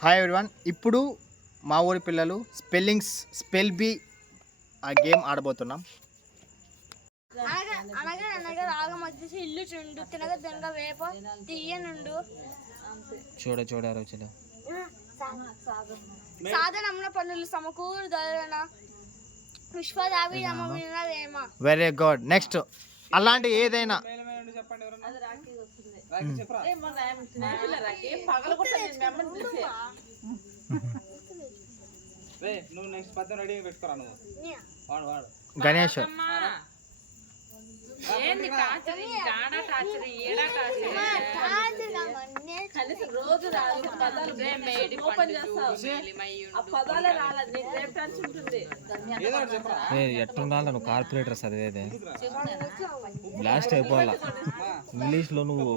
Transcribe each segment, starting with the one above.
Hi everyone ఇప్పుడు మా ఊరి పిల్లలు స్పెల్లింగ్స్ స్పెల్ బి ఆ గేమ్ ఆడబోతున్నాం. అనగా అనగా అనగా రాగం వచ్చేసి ఇల్లు చుండు. తినగ తినగ వేప తీయనుండు చూడ చూడ రోజుల సాధనమున పనులు సమకూరు ధరణ పుష్పదావి వేమ వెరీ గుడ్ నెక్స్ట్ అలాంటి ఏదైనా రే నువ్వు నెక్స్ట్ పద్యం రెడీగా పెట్టుకోరా నువ్వు? వాడు వాడు గణేష్ ఏంది టార్చర్? కాడ టార్చర్ ఏడా టార్చర్? రోజు రాదు పదాలు మేడి ఓపెన్ చేస్తావు. ఆ పదాలే రాలేదు నీకు రేపు టెన్షన్ ఉంటుంది. ఎట్లుండాలి నువ్వు కార్పొరేటర్ చదివేది? బ్లాస్ట్ అయిపోవాలా? ఇంగ్లీష్లో నువ్వు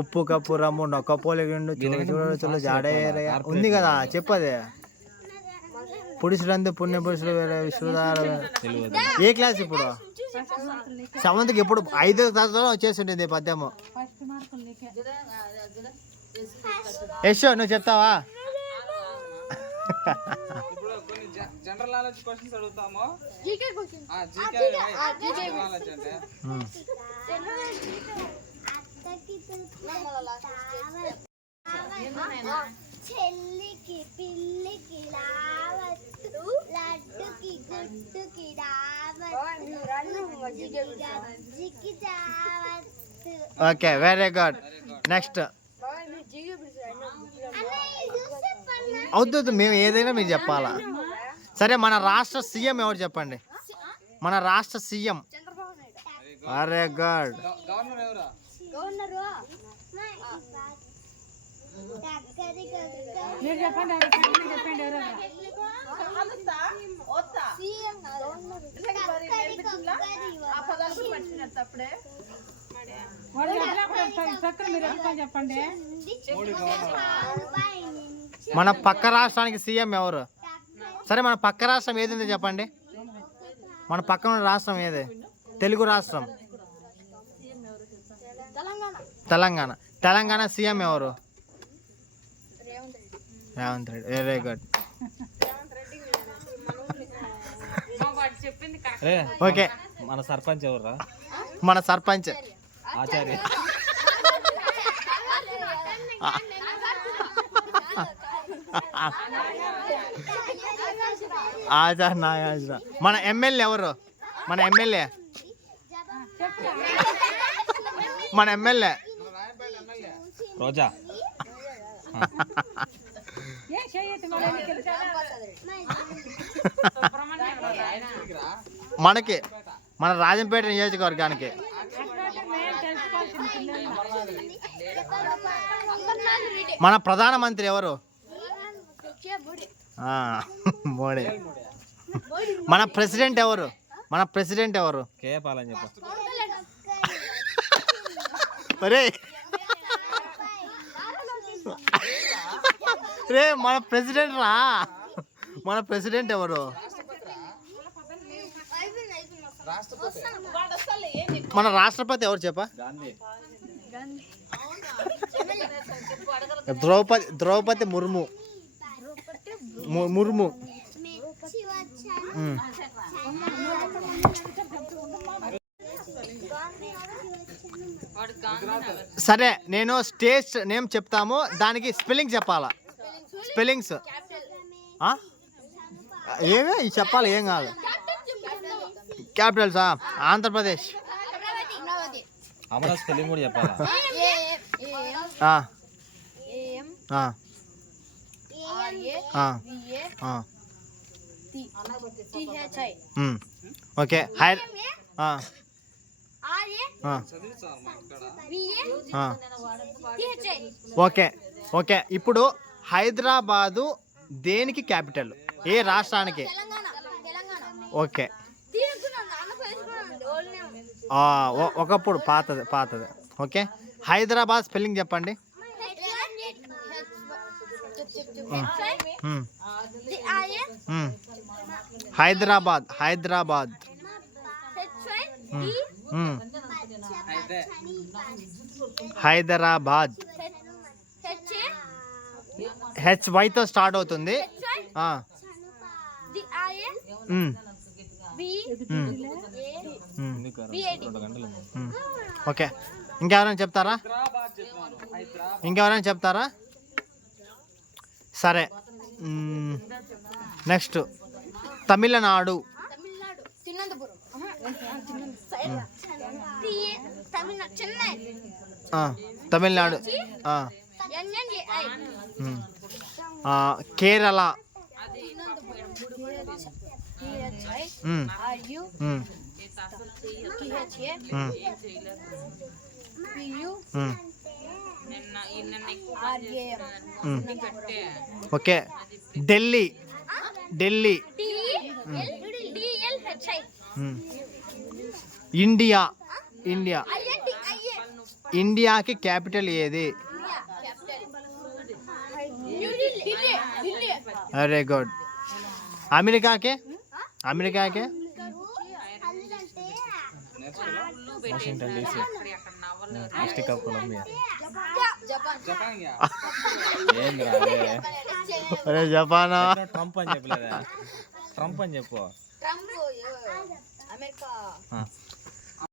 ఉప్పు కప్పు రమ్ము నొక్క పోలిగిండు చూడు చూడు చూడు జాడేరే ఉంది కదా చెప్పదే. పురుషులందు పుణ్య పురుషులు వేరే విశ్వదార ఏ క్లాస్ ఇప్పుడు? సెవెంత్కి ఎప్పుడు? ఐదో తరగతిలో వచ్చేసింటుంది పద్యము. యశో నువ్వు చెప్తావా? జనరల్ నాలెడ్జ్ క్వశ్చన్స్ అడుగుతాము. జీకే క్వశ్చన్ ఆ జీకే జనరల్ నాలెడ్జ్ అంటే ఉమ్. చెల్లికి పిల్లికి రావత్తు ఓకే వెరీ గుడ్ నెక్స్ట్ అవుతుంది మేము ఏదైనా మీరు చెప్పాలా? సరే మన రాష్ట్ర సీఎం ఎవరు చెప్పండి? మన రాష్ట్ర సీఎం. వెరీ గుడ్ గ- గవర్నర్. ఎవరా ఆ పదాలు అప్పుడే. చెప్పండి. మన పక్క రాష్ట్రానికి సీఎం ఎవరు? సరే మన పక్క రాష్ట్రం ఏది ఉందో చెప్పండి. మన పక్కన ఉన్న రాష్ట్రం ఏది? తెలుగు రాష్ట్రం. తెలంగాణ. తెలంగాణ. సీఎం ఎవరు? రేవంత్ రెడ్డి. వెరీ గుడ్ వాడు చెప్పింది కరెక్ట్ రే ఓకే. మన సర్పంచ్ ఎవర్రా? మన సర్పంచ్. ఆచార్య. ఆచార్ నాగార్జున. మన ఎమ్మెల్యే ఎవరు? మన ఎమ్మెల్యే? మన ఎమ్మెల్యే. రోజా. మనకి మన రాజంపేట నియోజకవర్గానికి. మన ప్రధానమంత్రి ఎవరు? ఆ, మోడీ. మన ప్రెసిడెంట్ ఎవరు? మన ప్రెసిడెంట్ ఎవరు? కే పాలని చెప్పు రే మన ప్రెసిడెంట్ రా. మన ప్రెసిడెంట్ ఎవరు? మన రాష్ట్రపతి ఎవరు చెప్పా? ద్రౌపది ద్రౌపది ముర్ము. ముర్ము. సరే నేను స్టేజ్ నేమ్ చెప్తాము దానికి స్పెల్లింగ్ చెప్పాలా? స్పెల్లింగ్స్? ఏమే? చెప్పాలి ఏం కాదు. క్యాపిటల్సా? ఆంధ్రప్రదేశ్. అమరా స్పెల్లింగ్ కూడా చెప్పాలా. ఓకే. Hi okay. ఓకే. ఇప్పుడు హైదరాబాదు దేనికి క్యాపిటల్? ఏ రాష్ట్రానికి? ఓకే. ఒకప్పుడు పాతది పాతది. ఓకే. హైదరాబాద్ స్పెల్లింగ్ చెప్పండి. హైదరాబాద్ హైదరాబాద్. హైదరాబాద్. హెచ్ వైతో స్టార్ట్ అవుతుంది. ఓకే. ఇంకెవరైనా చెప్తారా? ఇంకెవరైనా చెప్తారా? సరే. Next. Tamil Nadu. Tamil Nadu. Kerala. Okay. Delhi. Delhi. India. India. ఇండియాకి క్యాపిటల్ ఏది ఢిల్లీ ఢిల్లీ వెరీ గుడ్ అమెరికాకి అమెరికాకి Washington DC district of Columbia అరే జపానా ట్రంప్ అని చెప్పలేదా ట్రంప్ అని చెప్పు ట్రంప్ అమెరికా ఆ.